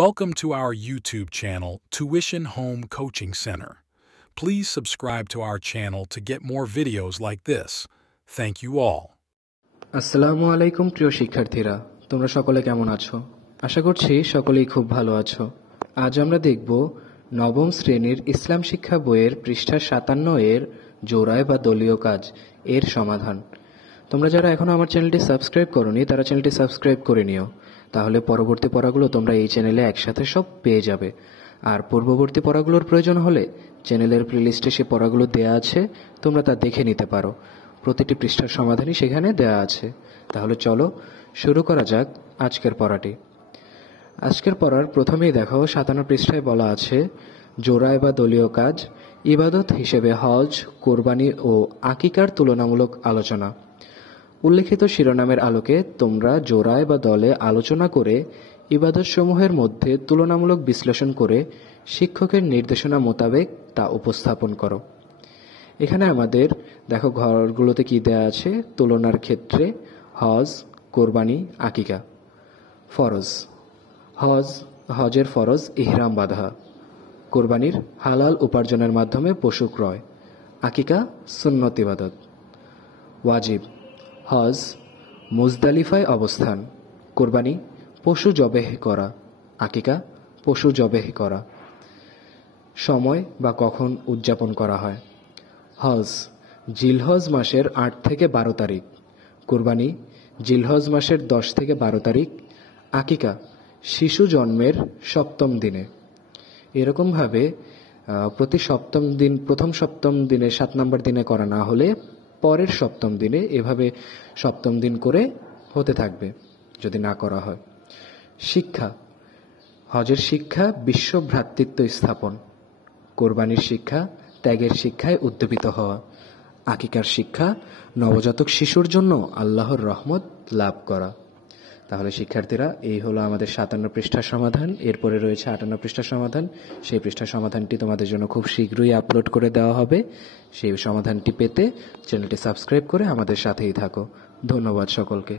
Welcome to our YouTube channel, Tuition Home Coaching Center. Please subscribe to our channel to get more videos like this. Thank you all. আসসালামু আলাইকুম প্রিয় শিক্ষার্থীরা, তোমরা সকলে কেমন আছো? আশা করছি সকলেই খুব ভালো আছো। আজ আমরা দেখব নবম শ্রেণীর ইসলাম শিক্ষা বইয়ের পৃষ্ঠা 57 এর জোড়ায় বা দলীয় কাজ এর সমাধান। তোমরা যারা এখনো আমার চ্যানেলটি সাবস্ক্রাইব করোনি তারা চ্যানেলটি সাবস্ক্রাইব করে নিও, তাহলে পরবর্তী পড়াগুলো তোমরা এই চ্যানেলে একসাথে সব পেয়ে যাবে। আর পূর্ববর্তী পড়াগুলোর প্রয়োজন হলে চ্যানেলের প্লেলিস্টে সে পড়াগুলো দেয়া আছে, তোমরা তা দেখে নিতে পারো। প্রতিটি পৃষ্ঠার সমাধানই সেখানে দেয়া আছে। তাহলে চলো শুরু করা যাক আজকের পড়াটি। আজকের পড়ার প্রথমেই দেখো 57 পৃষ্ঠায় বলা আছে জোড়ায় বা দলীয় কাজ, ইবাদত হিসেবে হজ, কোরবানি ও আকিকার তুলনামূলক আলোচনা। উল্লেখিত শিরোনামের আলোকে তোমরা জোড়ায় বা দলে আলোচনা করে ইবাদতসমূহের মধ্যে তুলনামূলক বিশ্লেষণ করে শিক্ষকের নির্দেশনা মোতাবেক তা উপস্থাপন করো। এখানে আমাদের দেখো ঘরগুলোতে কি দেয়া আছে। তুলনার ক্ষেত্রে হজ, কোরবানি, আকিকা। ফরজ, হজের ফরজ ইহরাম বাঁধা। কোরবানির হালাল উপার্জনের মাধ্যমে পশু ক্রয়। আকিকা সুন্নত ইবাদত। ওয়াজিব, হজ মুজদালিফায় অবস্থান। কোরবানি পশু জবেহ করা। আকিকা পশু জবেহ করা। সময় বা কখন উদযাপন করা হয়। হজ জিলহজ মাসের 8 থেকে 12 তারিখ। কোরবানি জিলহজ মাসের 10 থেকে 12 তারিখ। আকিকা শিশু জন্মের 7ম দিনে। এরকমভাবে প্রতি সপ্তম দিন, প্রথম সপ্তম দিনে 7 নম্বর দিনে করা না হলে পরের সপ্তম দিনে, এভাবে সপ্তম দিন করে হতে থাকবে যদি না করা হয়। শিক্ষা, হজের শিক্ষা বিশ্ব ভ্রাতৃত্ব স্থাপন। কোরবানির শিক্ষা ত্যাগের শিক্ষায় উদ্দীপিত হওয়া। আকিকার শিক্ষা নবজাতক শিশুর জন্য আল্লাহর রহমত লাভ করা। তাহলে শিক্ষার্থীরা, এই হলো আমাদের 57 পৃষ্ঠার সমাধান। এরপরে রয়েছে 58 পৃষ্ঠার সমাধান। সেই পৃষ্ঠার সমাধানটি তোমাদের জন্য খুব শীঘ্রই আপলোড করে দেওয়া হবে। সেই সমাধানটি পেতে চ্যানেলটি সাবস্ক্রাইব করে আমাদের সাথেই থাকো। ধন্যবাদ সকলকে।